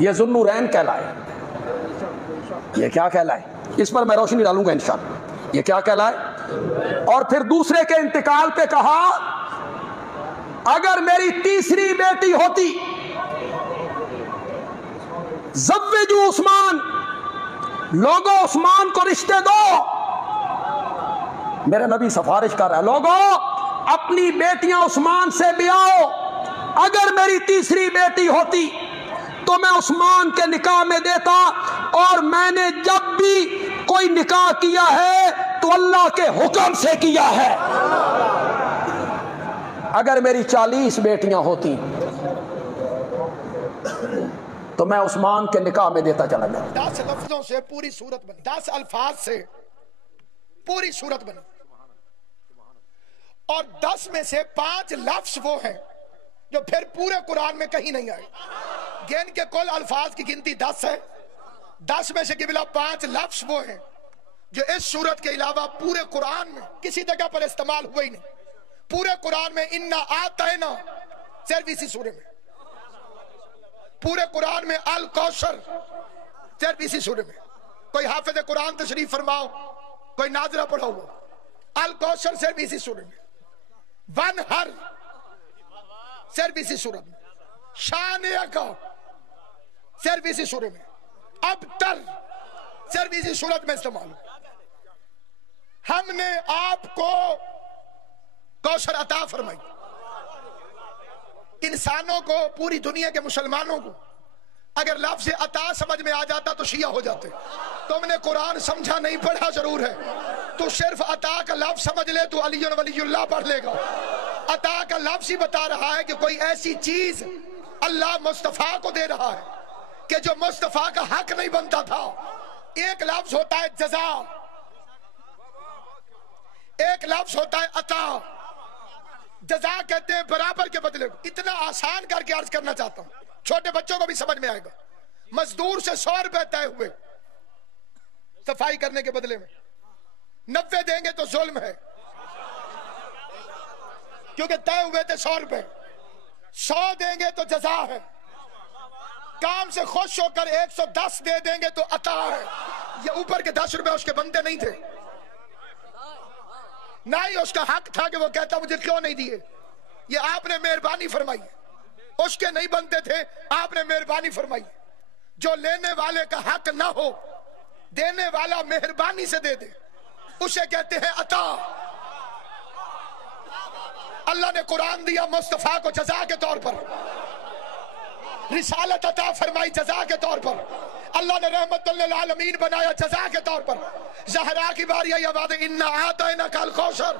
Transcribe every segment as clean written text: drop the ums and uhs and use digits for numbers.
یہ ذوالنورین کہلائے. یہ کیا کہلائے؟ اس پر میں روشنی ڈالوں گا انشاءاللہ. یہ کیا کہلائے؟ اور پھر دوسرے کے انتقال پہ کہا اگر میری تیسری بیٹی ہوتی زوجوا عثمان، لوگو عثمان کو رشتے دو. میرے نبی سفارش کر رہا ہے لوگو اپنی بیٹیاں عثمان سے بیاؤ. اگر میری تیسری بیٹی ہوتی تو میں عثمان کے نکاح میں دیتا، اور میں نے جب بھی کوئی نکاح کیا ہے تو اللہ کے حکم سے کیا ہے. اگر میری 40 بیٹیاں ہوتی تو میں عثمان کے نکاح میں دیتا چلا گیا. 10 لفظوں سے پوری صورت بنی، 10 الفاظ سے پوری صورت بنی، اور 10 میں سے 5 لفظ وہ ہیں جو پھر پورے قرآن میں کہیں نہیں آئے. گن کے کل الفاظ کی گنتی 10 ہے. 10 میں سے قبلہ 5 لفظ وہ ہیں جو اس صورت کے علاوہ پورے قرآن میں کسی جگہ پر استعمال ہوئے ہی نہیں. پورے قرآن میں انا آتینا صرف اسی سورے میں. پورے قرآن میں الکوثر صرف اسی سورے میں. کوئی حافظ قرآن تشریف فرماؤ، کوئی ناظرہ پڑھا ہوا. الکوثر صرف اسی سورے میں. ونہر صرف اسی سورت میں. شانیہ کا صرف اسی سورے میں. ابتر صرف اسی سورت میں استعمال ہو. ہم نے آپ کو کوثر عطا فرمائی. انسانوں کو، پوری دنیا کے مسلمانوں کو اگر لفظ عطا سمجھ میں آ جاتا تو شیعہ ہو جاتے. تم نے قرآن سمجھا نہیں، پڑھا ضرور ہے. تو صرف عطا کا لفظ سمجھ لے تو علی ولی اللہ پڑھ لے گا. عطا کا لفظ ہی بتا رہا ہے کہ کوئی ایسی چیز اللہ مصطفیٰ کو دے رہا ہے کہ جو مصطفیٰ کا حق نہیں بنتا تھا. ایک لفظ ہوتا ہے جزا، ایک لفظ ہوتا ہے عطا. جزا کہتے ہیں برابر کے بدلے. اتنا آسان کر کے عرض کرنا چاہتا ہوں، چھوٹے بچوں کو بھی سمجھ میں آئے گا. مزدور سے 100 روپے طے ہوئے صفائی کرنے کے بدلے میں، 90 دیں گے تو ظلم ہے، کیونکہ طے ہوئے تھے 100 روپے. 100 دیں گے تو جزا ہے. کام سے خوش ہو کر 110 دے دیں گے تو عطا ہے. یہ اوپر کے 10 روپے اس کے بنتے نہیں تھے، نہ ہی اس کا حق تھا کہ وہ کہتا مجھے کیوں نہیں دیے. یہ آپ نے مہربانی فرمائی. اس کے نہیں بنتے تھے، آپ نے مہربانی فرمائی. جو لینے والے کا حق نہ ہو، دینے والا مہربانی سے دے دے، اسے کہتے ہیں عطا. اللہ نے قرآن دیا مصطفیٰ کو جزا کے طور پر، رسالت عطا فرمائی جزا کے طور پر. اللہ نے رحمت للعالمین بنایا جزا کے طور پر. زہرا کی باری آئی آواز انا آتیناک الکوثر،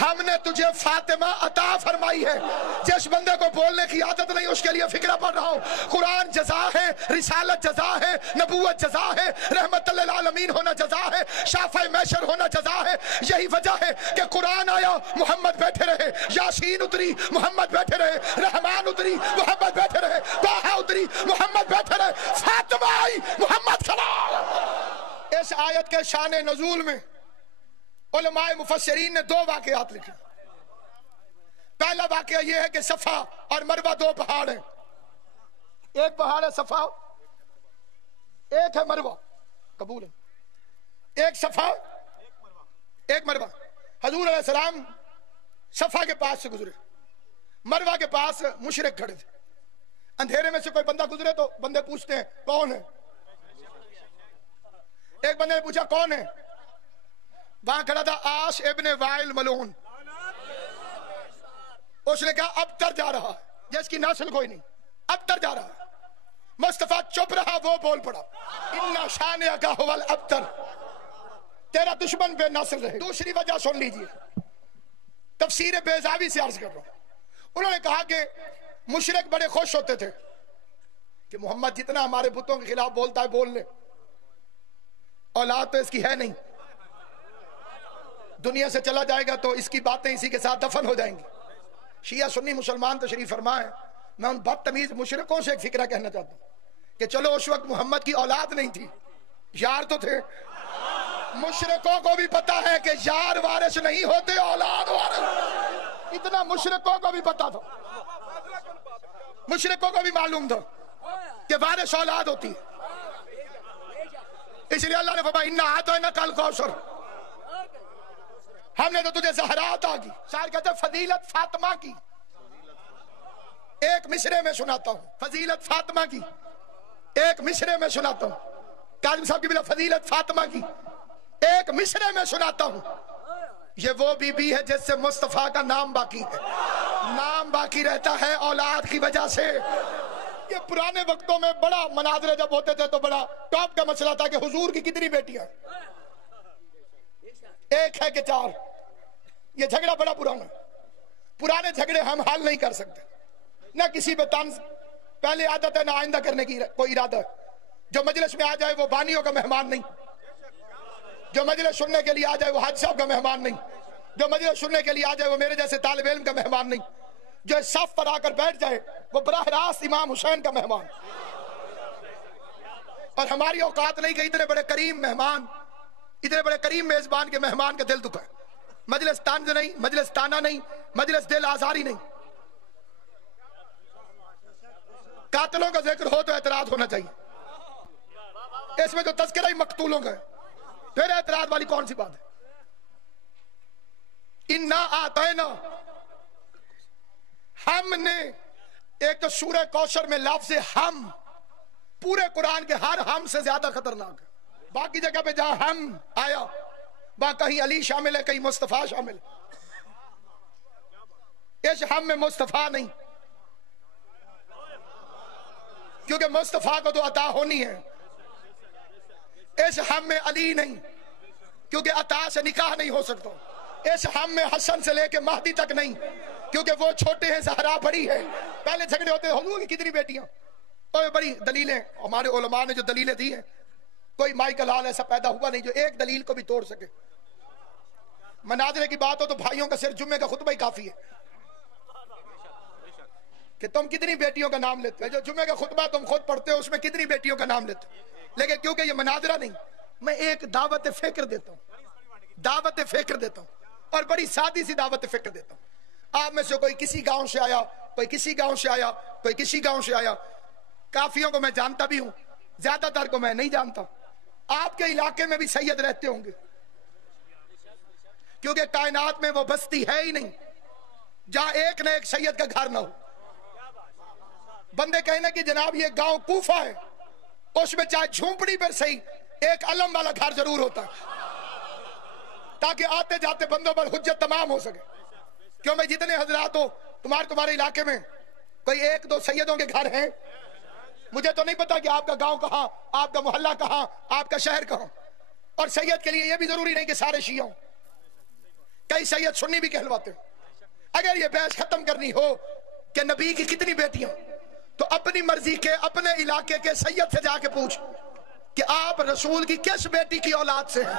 ہم نے تجھے فاطمہ عطا فرمائی ہے. جس بندے کو بولنے کی عادت نہیں اس کے لیے فکرہ پڑھ رہا ہوں. قرآن جزا ہے، رسالت جزا ہے، نبوت جزا ہے، رحمت للعالمین ہونا جزا ہے، شافع محشر ہونا جزا ہے. یہی وجہ ہے کہ قرآن آیا محمد بیٹھے رہے، یاسین اتری محمد بیٹھے رہے، رحمان اتری محمد بیٹھے رہے، طٰہٰ اتری محمد بیٹھے رہے، فاطمہ آئی محمد کھڑا. اس آیت کے شان نزول میں علماء مفسرین نے 2 واقعات لکھے. پہلا واقعہ یہ ہے کہ صفا اور مروہ 2 پہاڑ ہیں. ایک پہاڑ ہے صفا، ایک ہے مروہ. قبول ہے؟ ایک صفا ایک مروہ. حضور علیہ السلام صفا کے پاس سے گزرے، مروہ کے پاس مشرک کھڑے تھے. اندھیرے میں سے کوئی بندہ گزرے تو بندے پوچھتے ہیں کون ہے. ایک بندے نے پوچھا کون ہے، وہاں کھڑا تھا آش ابن وائل ملعون. اس نے کہا اب تر جا رہا ہے، جس کی نسل کوئی نہیں، اب تر جا رہا ہے. مصطفیٰ چپ رہا، وہ بول پڑا اِنَّ شَانِئَکَ هُوَ الْأَبْتَرُ، تیرا دشمن بے نسل رہے. دوسری وجہ سن لیجئے، تفسیر بیضاوی سے عرض کر رہا ہوں. انہوں نے کہا کہ مشرک بڑے خوش ہوتے تھے کہ محمد جتنا ہمارے بتوں کے خلاف بولتا ہے بول لے، اولاد تو اس کی ہے نہیں، دنیا سے چلا جائے گا تو اس کی باتیں اسی کے ساتھ دفن ہو جائیں گی. شیعہ سنی مسلمان تشریف فرما ہے. میں ان بدتمیز مشرکوں سے ایک فکرہ کہنا چاہتا ہوں کہ چلو اس وقت محمد کی اولاد نہیں تھی، یار تو تھے. مشرکوں کو بھی پتا ہے کہ یار وارث نہیں ہوتے، اولاد وارث. اتنا مشرکوں کو بھی پتا تھا، مشرکوں کو بھی معلوم تھا. کہ وارث اولاد ہوتی ہے. اس لیے اللہ نے فرمایا اِنَّا أَعْطَيْنَاكَ الْكَوْثَرَ. ہم نے تو تجھے زہرا عطا کی. شاعر کہتے ہیں فضیلت فاطمہ کی. ایک مصرے میں سناتا ہوں فضیلت فاطمہ کی. ایک مصرے میں سناتا ہوں. کاظم صاحب کی بلا فضیلت فاطمہ کی ایک مصرے میں سناتا ہوں. یہ وہ بی بی ہے جس سے مصطفیٰ کا نام باقی ہے. نام باقی رہتا ہے اولاد کی وجہ سے. یہ پرانے وقتوں میں بڑا مناظرے جب ہوتے تھے تو بڑا ٹاپ کا مسئلہ تھا کہ حضور کی کتنی بیٹیاں, ایک ہے کہ چار. یہ جھگڑا بڑا پرانا. پرانے جھگڑے ہم حل نہیں کر سکتے. نہ کسی پہ طنز پہلے عادت ہے نہ آئندہ کرنے کی کوئی ارادہ ہے. جو مجلس میں آ جائے وہ بانیوں کا مہمان نہیں. جو مجلس سننے کے لیے آ جائے وہ حاج صاحب کا مہمان نہیں. جو مجلس سننے کے لیے آ جائے وہ میرے جیسے طالب علم کا مہمان نہیں. جو صف پر آ کر بیٹھ جائے وہ براہ راست امام حسین کا مہمان. اور ہماری اوقات نہیں کہ اتنے بڑے کریم مہمان, اتنے بڑے کریم میزبان کے مہمان کا دل دکھا. مجلس طنز نہیں, مجلس تانا نہیں, مجلس دل آزاری نہیں. قاتلوں کا ذکر ہو تو اعتراض ہونا چاہیے. اس میں تو تذکرہ ہی مقتولوں کا ہے, پھر اعتراض والی کون سی بات ہے؟ اِنَّا أَعْطَيْنَا. ہم نے, ایک تو سورہ کوثر میں لفظ ہم پورے قرآن کے ہر ہم سے زیادہ خطرناک ہے. باقی جگہ پہ جہاں ہم آیا وہاں کہیں علی شامل ہے, کہیں مصطفیٰ شامل ہے. اس ہم میں مصطفیٰ نہیں, کیونکہ مصطفیٰ کو تو عطا ہونی ہے. اس ہم میں علی نہیں, کیونکہ عطا سے نکاح نہیں ہو سکتا. اس ہم میں حسن سے لے کے مہدی تک نہیں, کیونکہ وہ چھوٹے ہیں, زہرا بڑی ہے. پہلے جھگڑے ہوتے ہیں حضور کی کتنی بیٹیاں, اور بڑی دلیلیں ہمارے علماء نے جو دلیلیں دی ہیں, کوئی مائیکل ہال ایسا پیدا ہوا نہیں جو ایک دلیل کو بھی توڑ سکے. مناظرے کی بات ہو تو بھائیوں کا صرف جمعے کا خطبہ ہی کافی ہے کہ تم کتنی بیٹیوں کا نام لیتے ہو. جو جمعے کا خطبہ تم خود پڑھتے ہو اس میں کتنی بیٹیوں کا نام لیتے ہو. لیکن کیونکہ یہ مناظرہ نہیں, میں ایک دعوت فکر دیتا ہوں, دعوت فکر دیتا ہوں, اور بڑی سادی سی دعوت فکر دیتا ہوں. آپ میں سے کوئی کسی گاؤں سے آیا, کوئی کسی گاؤں سے آیا, کوئی کسی گاؤں سے آیا. کافیوں کو میں جانتا بھی ہوں, زیادہ تر کو میں نہیں جانتا. آپ کے علاقے میں بھی سید رہتے ہوں گے, کیونکہ کائنات میں وہ بستی ہے ہی نہیں جہاں ایک نہ ایک سید کا گھر نہ ہو. بندے کہنے کہ جناب یہ گاؤں کوفہ ہے, اس میں چاہے جھونپڑی پر صحیح ایک علم والا گھر ضرور ہوتا ہے, تاکہ آتے جاتے بندوں پر حجت تمام ہو سکے. کیوں میں جتنے حضرات ہو تمہارے علاقے میں کوئی ایک دو سیدوں کے گھر ہیں. مجھے تو نہیں پتا کہ آپ کا گاؤں کہاں, آپ کا محلہ کہاں, آپ کا شہر کہاں. اور سید کے لیے یہ بھی ضروری نہیں کہ سارے شیعہ ہوں, کئی سید سنی بھی کہلواتے ہیں. اگر یہ بحث ختم کرنی ہو کہ نبی کی کتنی بیٹیاں, تو اپنی مرضی کے اپنے علاقے کے سید سے جا کے پوچھ کہ آپ رسول کی کس بیٹی کی اولاد سے ہیں.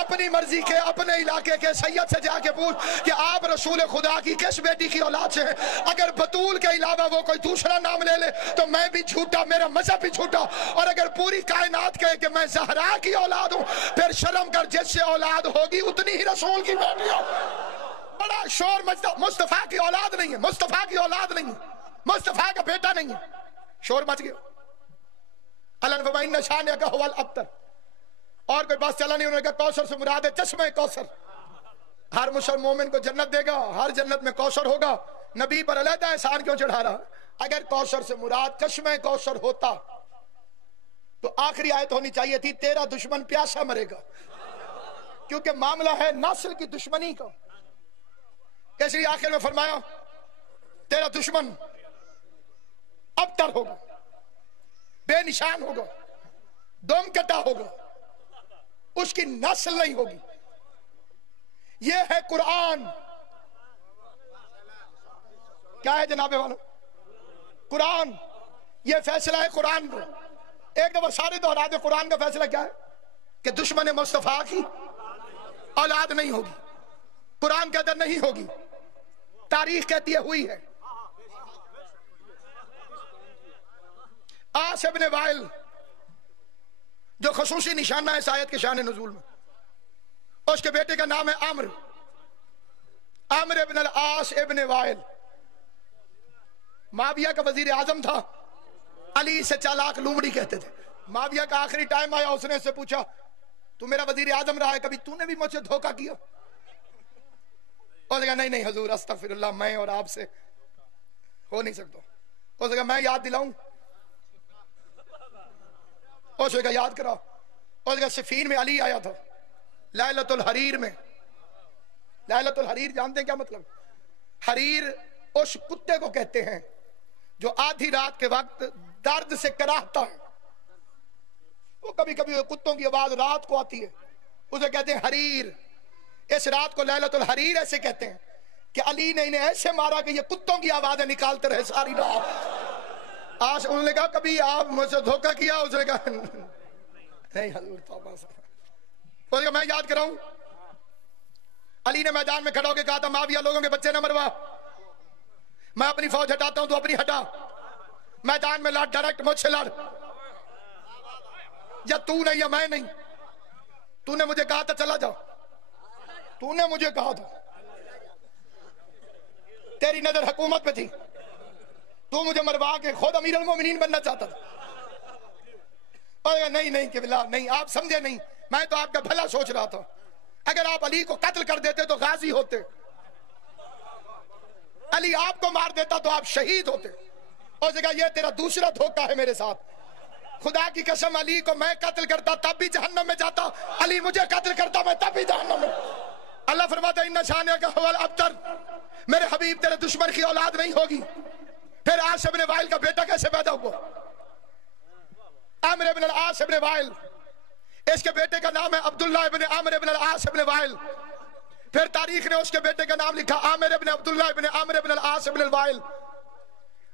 اپنی مرضی کے اپنے علاقے کے سید سے جا کے پوچھ کہ آپ رسول خدا کی کس بیٹی کی اولاد سے ہیں. اگر بطول کے علاوہ وہ کوئی دوسرا نام لے لے تو میں بھی جھوٹا, میرا مذہب بھی جھوٹا. اور اگر پوری کائنات کہے کہ میں زہرا کی اولاد ہوں, پھر شرم کر, جس سے اولاد ہوگی اتنی ہی رسول کی بیٹی ہو. بڑا شور مچتا, مصطفیٰ کی اولاد نہیں ہے, مصطفیٰ کی اولاد نہیں ہے, مصطفیٰ کا بیٹا نہیں ہے. شور مچ گیا. اللہ نے فرمایا ان شانئک ھو الابتر. اور کوئی بات چلا نہیں, انہوں نے کہا کوثر سے مراد ہے چشمہ کوثر. ہر مسلم مومن کو جنت دے گا, ہر جنت میں کوثر ہوگا. نبی پر علیحدہ احسان کیوں چڑھا رہا؟ اگر کوثر سے مراد چشمہ کوثر ہوتا تو آخری آیت ہونی چاہیے تھی تیرا دشمن پیاسا مرے گا, کیونکہ معاملہ ہے نسل کی دشمنی کا. اس لیے آخر میں فرمایا تیرا دشمن ابتر ہوگا, بے نشان ہوگا, دم کٹا ہوگا, اس کی نسل نہیں ہوگی. یہ ہے قرآن. کیا ہے جناب والا قرآن؟ یہ فیصلہ ہے قرآن کو. ایک دفعہ سارے دوہرا دے, قرآن کا فیصلہ کیا ہے کہ دشمن مصطفیٰ کی اولاد نہیں ہوگی. قرآن کہتا ہے نہیں ہوگی, تاریخ کہتی ہے ہوئی ہے. عاص ابن وائل جو خصوصی نشانہ ہے اس آیت کے شان نزول میں, اس کے بیٹے کا نام ہے عامر, عامر ابن العاص ابن وائل. معاویہ کا وزیر اعظم تھا, علی سے چالاک لومڑی کہتے تھے. معاویہ کا آخری ٹائم آیا, اس نے اس سے پوچھا تو میرا وزیر اعظم رہا ہے, کبھی تو نے بھی مجھ سے دھوکہ کیا؟ اس نے کہا نہیں نہیں حضور استغفر اللہ, میں اور آپ سے ہو نہیں سکتا. اس نے کہا میں یاد دلاؤں؟ اس نے کہا یاد کرا. اس نے کہا صفین میں علی آیا تھا, لیلۃ الحریر میں. لیلۃ الحریر جانتے ہیں کیا مطلب؟ حریر اس کتے کو کہتے ہیں جو آدھی رات کے وقت درد سے کراہتا ہے. وہ کبھی کبھی کتوں کی آواز رات کو آتی ہے, اسے کہتے ہیں حریر. اس رات کو لیلۃ الحریر ایسے کہتے ہیں کہ علی نے انہیں ایسے مارا کہ یہ کتوں کی آوازیں نکالتے رہے ساری رات. آج انہوں نے کہا کبھی آپ مجھ سے دھوکہ کیا؟ اس نے کہا نہیں حضور توبہ سے. اس نے کہا میں یاد کراؤں؟ علی نے میدان میں کھڑا ہو کے کہا تھا معاویہ لوگوں کے بچے نہ مروا, میں اپنی فوج ہٹاتا ہوں تو اپنی ہٹا, میدان میں لڑ, ڈائریکٹ مجھ سے لڑ, یا تو نہیں یا میں نہیں. تو نے مجھے کہا تھا چلا جا, تو نے مجھے کہا تھا, تیری نظر حکومت پہ تھی, تو مجھے مروا کے خود امیر المومنین بننا چاہتا تھا. اور نہیں نہیں قبلہ نہیں, آپ سمجھے نہیں, میں تو آپ کا بھلا سوچ رہا تھا. اگر آپ علی کو قتل کر دیتے تو غازی ہوتے, علی آپ کو مار دیتا تو آپ شہید ہوتے. اور جگہ یہ تیرا دوسرا دھوکہ ہے میرے ساتھ. خدا کی قسم علی کو میں قتل کرتا تب بھی جہنم میں جاتا, علی مجھے قتل کرتا میں تب بھی جہنم میں. اللہ فرماتا ہے ان شانئک ھو الابتر, میرے حبیب تیرے دشمن کی اولاد نہیں ہوگی. پھر عاص ابن وائل کا بیٹا کیسے پیدا ہوا؟ عامر ابن العاص ابن وائل, اس کے بیٹے کا نام ہے عبداللہ ابن عامر ابن العاص ابن وائل. پھر تاریخ نے اس کے بیٹے کا نام لکھا عامر ابن عبداللہ ابن عامر ابن العاص ابن الوائل.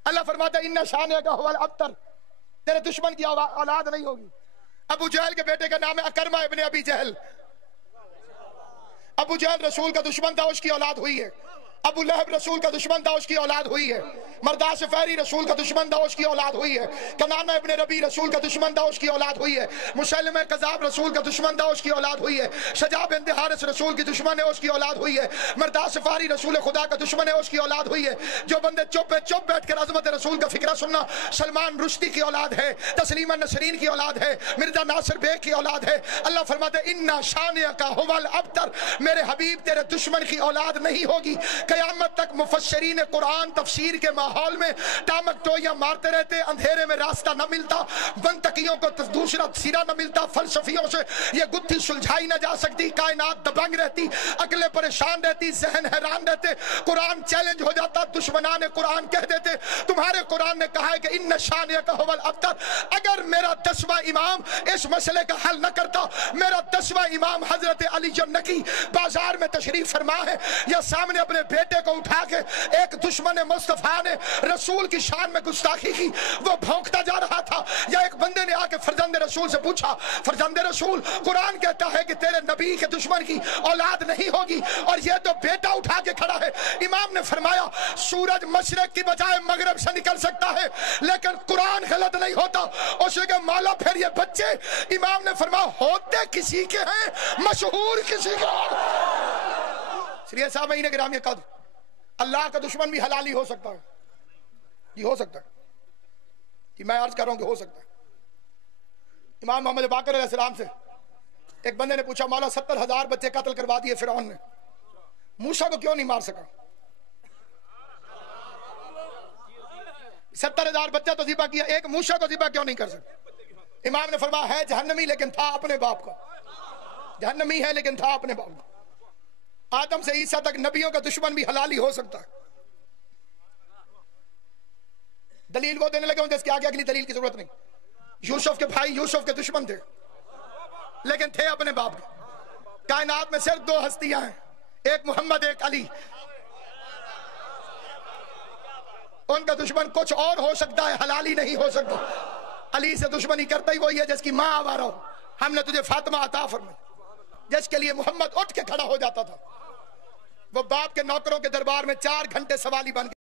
اللہ فرماتا ہے ان شانئک ھو الابتر, تیرے دشمن کی اولاد نہیں ہوگی. ابو جہل کے بیٹے کا نام ہے اکرمہ ابن ابی جہل. ابو جہل رسول کا دشمن تھا, اس کی اولاد ہوئی ہے. ابو لہب رسول کا دشمن تھا, اس کی اولاد ہوئی ہے. مرداس فہری رسول کا دشمن تھا, اس کی اولاد ہوئی ہے. کنانہ ابن ربی رسول کا دشمن تھا, اس کی اولاد ہوئی ہے. مسلمہ کذاب رسول کا دشمن تھا, اس کی اولاد ہوئی ہے. شجاع بن حارث رسول کی دشمن ہے, اس کی اولاد ہوئی ہے. مرداس فہری رسول خدا کا دشمن ہے, اس کی اولاد ہوئی ہے. جو بندے چپ بیٹھ کر عظمت رسول کا فکرہ سننا, سلمان رشدی کی اولاد ہے, تسلیمہ نسرین کی اولاد ہے, مرزا ناصر بیگ کی اولاد ہے. اللہ فرماتے ہیں ان شانئک ھو الابتر, میرے حبیب تیرے دشمن کی اولاد نہیں ہوگی. قیامت تک مفسرین قرآن تفسیر کے ماحول میں ٹامک ٹوئیاں مارتے رہتے, اندھیرے میں راستہ نہ ملتا, منطقیوں کو دوسرا سیرا نہ ملتا, فلسفیوں سے یہ گتھی سلجھائی نہ جا سکتی, کائنات دبنگ رہتی, عقلیں پریشان رہتی, ذہن حیران رہتے. قرآن چیلنج ہو جاتا, دشمنان قرآن کہہ دیتے تمہارے قرآن نے کہا ہے کہ ان شانئک ھو الابتر. اگر میرا 10واں امام اس مسئلے کا حل نہ کرتا, میرا 10واں امام حضرت علی النقی بازار میں تشریف فرما ہے, یا سامنے اپنے بیٹے کو اٹھا کے ایک دشمن مصطفیٰ نے رسول کی شان میں گستاخی کی, وہ بھونکتا جا رہا تھا, یا ایک بندے نے آ کے فرزند رسول سے پوچھا, فرزند رسول قرآن کہتا ہے کہ تیرے نبی کے دشمن کی اولاد نہیں ہوگی, اور یہ تو بیٹا اٹھا کے کھڑا ہے. امام نے فرمایا سورج مشرق کی بجائے مغرب سے نکل سکتا ہے, لیکن قرآن غلط نہیں ہوتا. اس نے کہا مولا پھر یہ بچے, امام نے فرمایا ہوتے کسی کے ہیں, مشہور کسی کے ہیں. سریہ صاحب میں گرامی قدر, اللہ کا دشمن بھی حلالی ہو سکتا ہے, یہ ہو سکتا ہے, یہ میں عرض کر رہا ہوں کہ ہو سکتا ہے. امام محمد باقر علیہ السلام سے ایک بندے نے پوچھا مولا 70,000 بچے قتل کروا دیے فرعون نے, موسیٰ کو کیوں نہیں مار سکا؟ 70,000 بچہ تو ذبح کیا, ایک موسیٰ کو ذبح کیوں نہیں کر سکا؟ امام نے فرمایا ہے جہنمی لیکن تھا اپنے باپ کا, جہنمی ہے لیکن تھا اپنے باپ کا. آدم سے عیسیٰ تک نبیوں کا دشمن بھی حلالی ہو سکتا ہے. دلیل وہ دینے لگے ہوں جس کے آگے اگلی دلیل کی ضرورت نہیں. یوسف کے بھائی یوسف کے دشمن تھے لیکن تھے اپنے باپ کے. کائنات میں صرف 2 ہستیاں ہیں, ایک محمد ایک علی. ان کا دشمن کچھ اور ہو سکتا ہے, حلالی نہیں ہو سکتا. علی سے دشمنی کرتا ہی وہی ہے جس کی ماں آوارہ ہو. ہم نے تجھے فاطمہ عطا فرمائی, جس کے لیے محمد اٹھ کے کھڑا ہو جاتا تھا, وہ باپ کے نوکروں کے دربار میں 4 گھنٹے سوالی بن